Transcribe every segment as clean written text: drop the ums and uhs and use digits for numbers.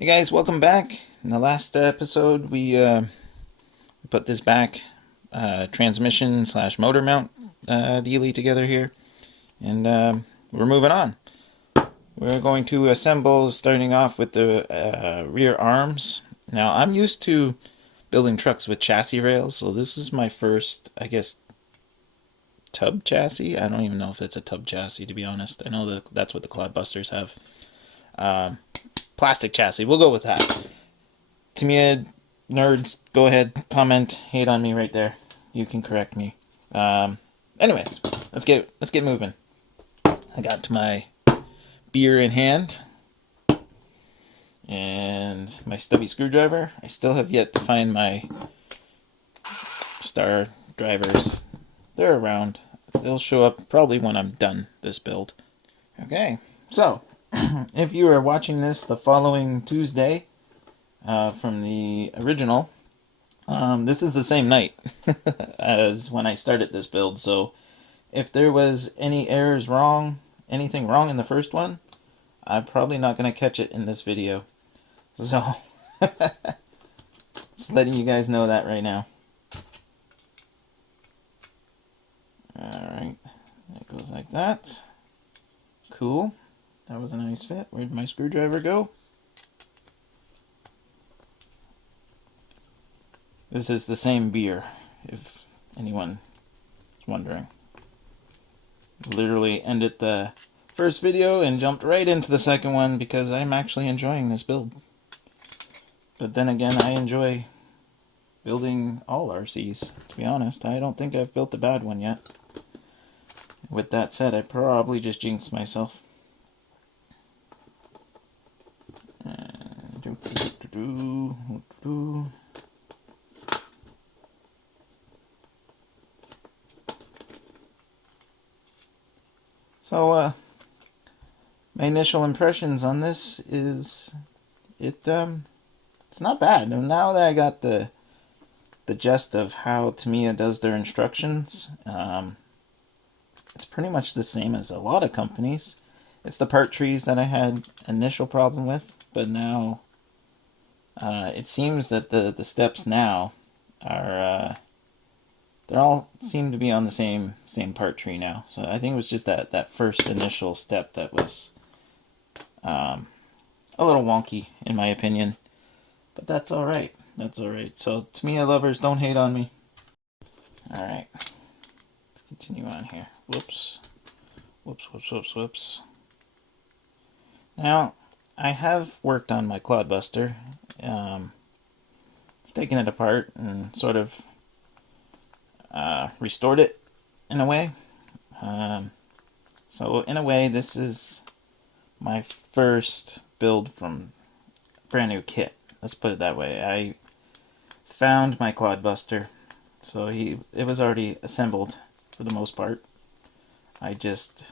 Hey guys, welcome back. In the last episode, we put this back transmission slash motor mount dealie together here, and we're moving on. We're going to assemble, starting off with the rear arms. Now, I'm used to building trucks with chassis rails, so this is my first, I guess, tub chassis. I don't even know if it's a tub chassis, to be honest. I know that that's what the Clodbusters have. Plastic chassis. We'll go with that. Tamiya nerds, go ahead, comment, hate on me right there. You can correct me. Anyways, let's get moving. I got my beer in hand and my stubby screwdriver. I still have yet to find my star drivers. They're around. They'll show up probably when I'm done this build. Okay, so if you are watching this the following Tuesday from the original, this is the same night as when I started this build, so if there was any errors wrong, anything wrong in the first one, I'm probably not going to catch it in this video. So, just letting you guys know that right now. Alright, it goes like that. Cool. That was a nice fit. Where'd my screwdriver go? This is the same beer, if anyone is wondering. Literally ended the first video and jumped right into the second one because I'm actually enjoying this build. But then again, I enjoy building all RCs, to be honest. I don't think I've built a bad one yet. With that said, I probably just jinxed myself. So, my initial impressions on this is it's not bad. And now that I got the gist of how Tamiya does their instructions, it's pretty much the same as a lot of companies. It's the part trees that I had initial problem with, but now it seems that the steps now are they all seem to be on the same part tree now. So I think it was just that first initial step that was a little wonky in my opinion, but that's all right. That's all right. So Tamiya lovers, don't hate on me. All right, let's continue on here. Whoops. Now, I have worked on my Clodbuster, taken it apart and sort of restored it in a way. So in a way, this is my first build from brand new kit. Let's put it that way. I found my Clodbuster, so it was already assembled for the most part. I just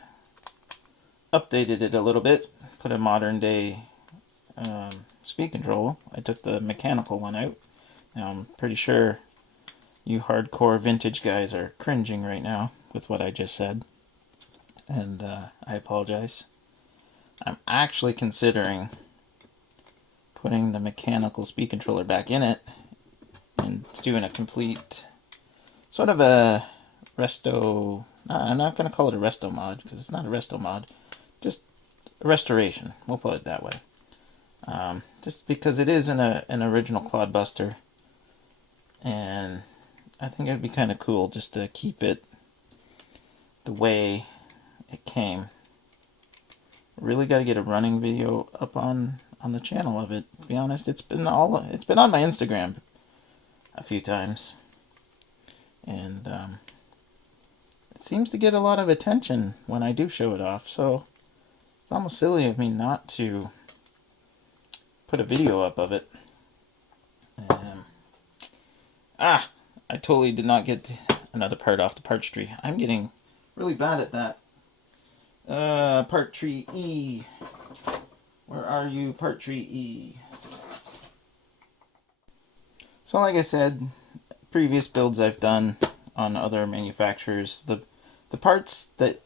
updated it a little bit, put a modern day speed control. I took the mechanical one out. Now I'm pretty sure you hardcore vintage guys are cringing right now with what I just said, and I apologize. I'm actually considering putting the mechanical speed controller back in it and doing a complete sort of a resto. I'm not going to call it a resto mod because it's not a resto mod, just a restoration. We'll put it that way. Just because it is an original Clodbuster, and I think it'd be kind of cool just to keep it the way it came. Really got to get a running video up on the channel of it. To be honest, it's been on my Instagram a few times, and it seems to get a lot of attention when I do show it off. So it's almost silly of me not to put a video up of it. I totally did not get another part off the parts tree. I'm getting really bad at that. Part tree E. Where are you, part tree E? So like I said, previous builds I've done on other manufacturers, the parts that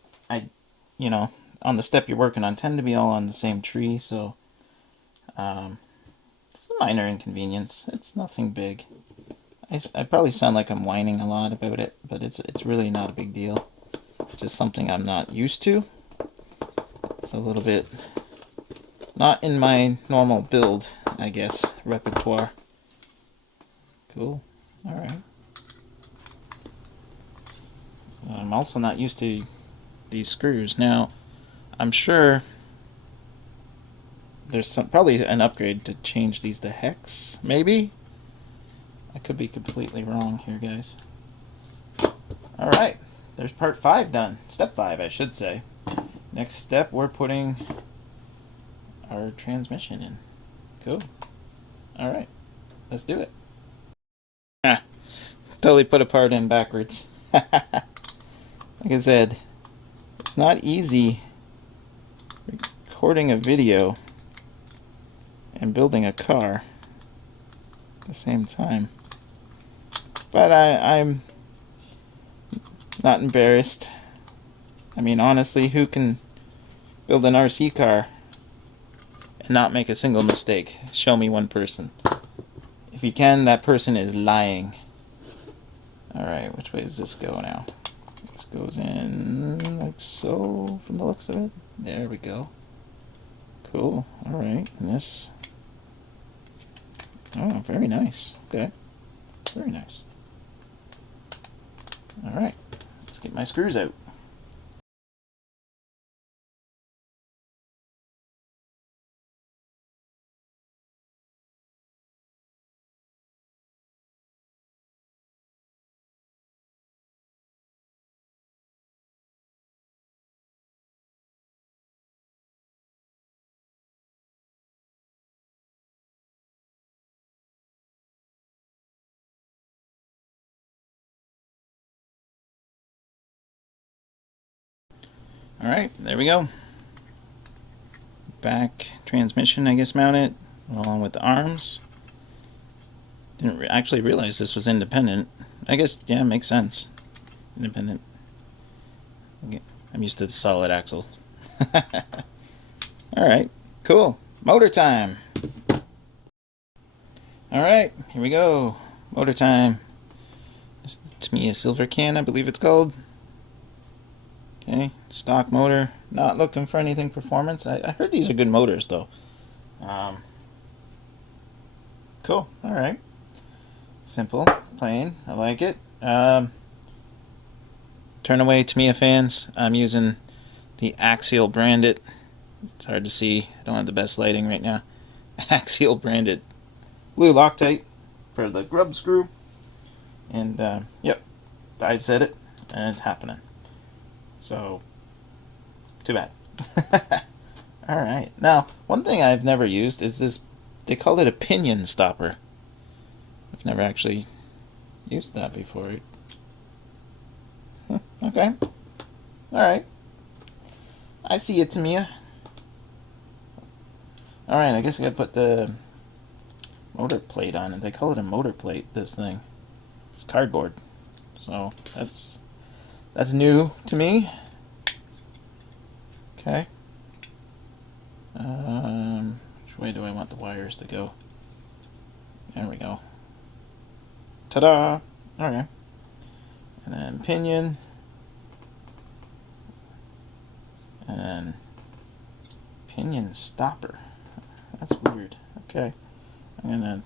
on the step you're working on tend to be all on the same tree, so minor inconvenience. It's nothing big. I probably sound like I'm whining a lot about it, but it's really not a big deal. Just something I'm not used to. It's a little bit not in my normal build, I guess, repertoire. Cool. Alright. I'm also not used to these screws. Now, I'm sure there's probably an upgrade to change these to hex, maybe? I could be completely wrong here, guys. Alright, there's part 5 done. Step 5, I should say. Next step, we're putting our transmission in. Cool. Alright, let's do it. Ah, totally put a part in backwards. Like I said, it's not easy recording a video and building a car at the same time. But I'm not embarrassed. I mean, honestly, who can build an RC car and not make a single mistake? Show me one person. If you can, that person is lying. Alright, which way does this go now? This goes in like so, from the looks of it. There we go. Cool. Alright, and this... Oh, very nice. Okay. Very nice. Alright, let's get my screws out. Alright, there we go. Back transmission, I guess, mounted along with the arms. Didn't actually realize this was independent. I guess, yeah, makes sense. Independent. I'm used to the solid axle. Alright, cool. Motor time. Alright, here we go. Motor time. This is the Tamiya Silver Can, I believe it's called. Okay, stock motor. Not looking for anything performance. I heard these are good motors, though. Cool. Alright. Simple. Plain. I like it. Turn away, Tamiya fans. I'm using the Axial branded. It's hard to see. I don't have the best lighting right now. Axial branded blue Loctite for the grub screw. And, yep. I said it, and it's happening. So, too bad. Alright. Now, one thing I've never used is this, they call it a Pinion Stopper. I've never actually used that before. Okay. Alright. I see it, Tamiya. Alright, I guess I gotta put the motor plate on it. They call it a motor plate, this thing. It's cardboard. So, that's new to me. Okay. Which way do I want the wires to go? There we go. Ta-da! Okay. And then pinion. And then pinion stopper. That's weird. Okay. I'm gonna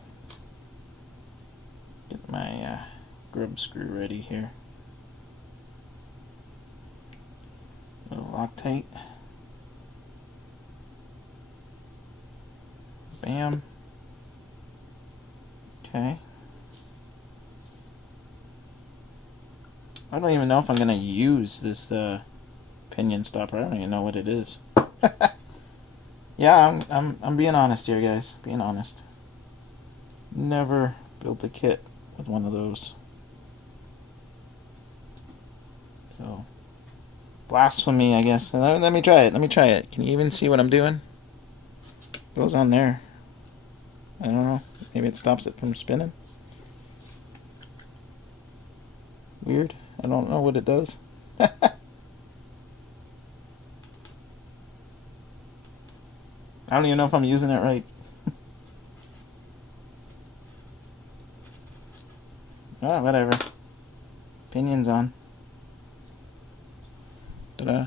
get my grub screw ready here. Little Loctite. Bam. Okay. I don't even know if I'm gonna use this pinion stopper. I don't even know what it is. Yeah, I'm being honest here, guys. Being honest. Never built a kit with one of those. So, blasphemy, I guess. Let me try it. Let me try it. Can you even see what I'm doing? It goes on there. I don't know. Maybe it stops it from spinning. Weird. I don't know what it does. I don't even know if I'm using it right. Oh, whatever. Pinion's on. Ta-da.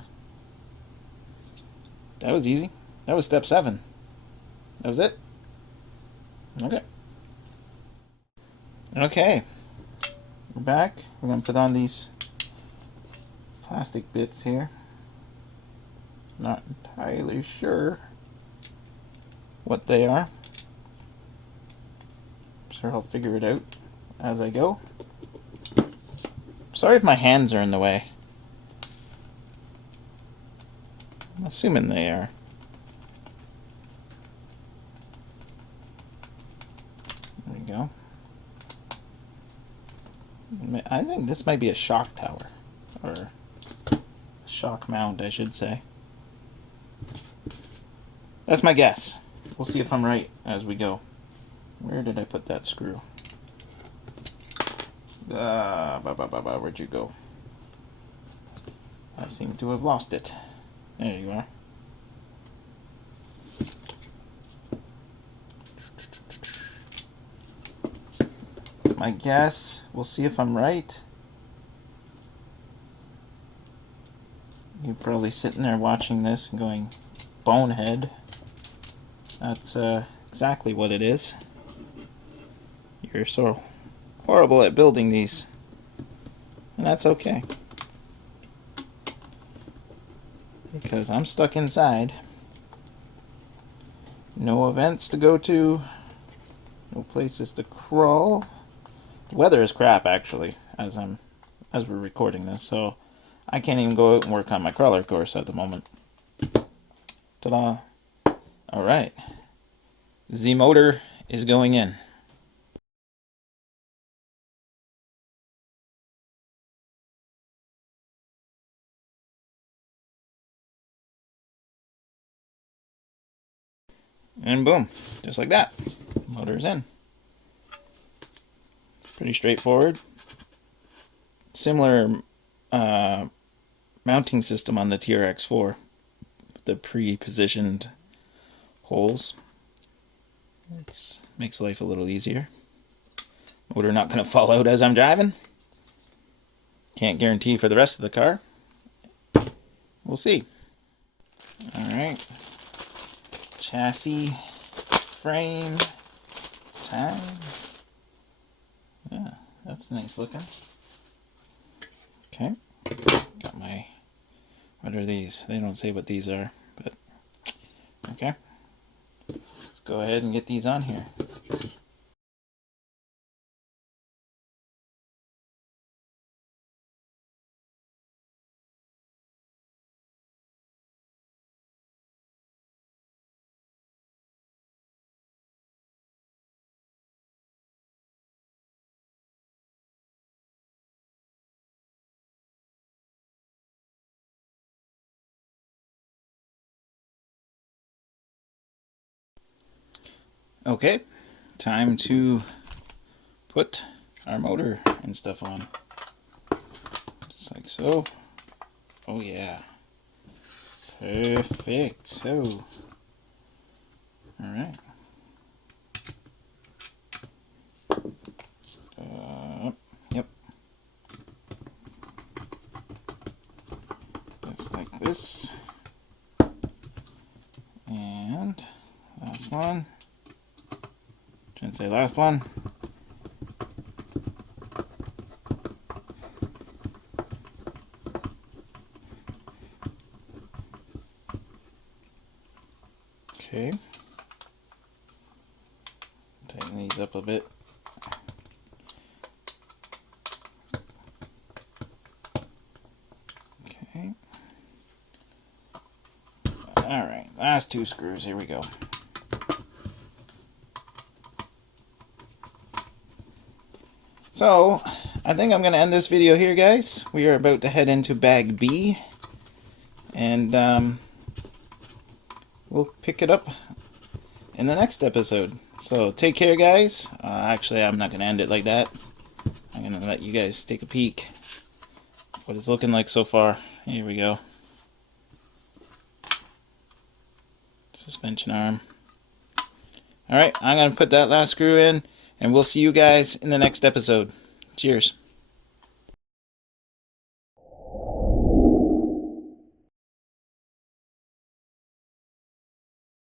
That was easy. That was step 7. That was it. Okay. Okay. We're back. We're going to put on these plastic bits here. Not entirely sure what they are. Sure, I'll figure it out as I go. Sorry if my hands are in the way. I'm assuming they are. There we go. I think this might be a shock tower. Or shock mount, I should say. That's my guess. We'll see if I'm right as we go. Where did I put that screw? Where'd you go? I seem to have lost it. There you are. That's my guess. We'll see if I'm right. You're probably sitting there watching this and going, bonehead. That's exactly what it is. You're so horrible at building these. And that's okay. Because I'm stuck inside. No events to go to. No places to crawl. The weather is crap, actually, as we're recording this, so I can't even go out and work on my crawler course at the moment. Ta-da! Alright. The motor is going in. And boom, just like that. Motor's in. Pretty straightforward. Similar mounting system on the TRX4. The pre-positioned holes. It makes life a little easier. Motor not going to fall out as I'm driving. Can't guarantee for the rest of the car. We'll see. Alright. Chassis, frame, time. Yeah, that's nice looking. Okay. Got my... What are these? They don't say what these are, but... Okay. Let's go ahead and get these on here. Okay, time to put our motor and stuff on. Just like so. Oh yeah. Perfect. So, alright. Yep. Just like this. And last one. Shouldn't say last one. Okay. Tighten these up a bit. Okay. Alright, last 2 screws. Here we go. So, I think I'm going to end this video here, guys. We are about to head into bag B. And we'll pick it up in the next episode. So, take care, guys. Actually, I'm not going to end it like that. I'm going to let you guys take a peek at what it's looking like so far. Here we go. Suspension arm. Alright, I'm going to put that last screw in. And we'll see you guys in the next episode. Cheers.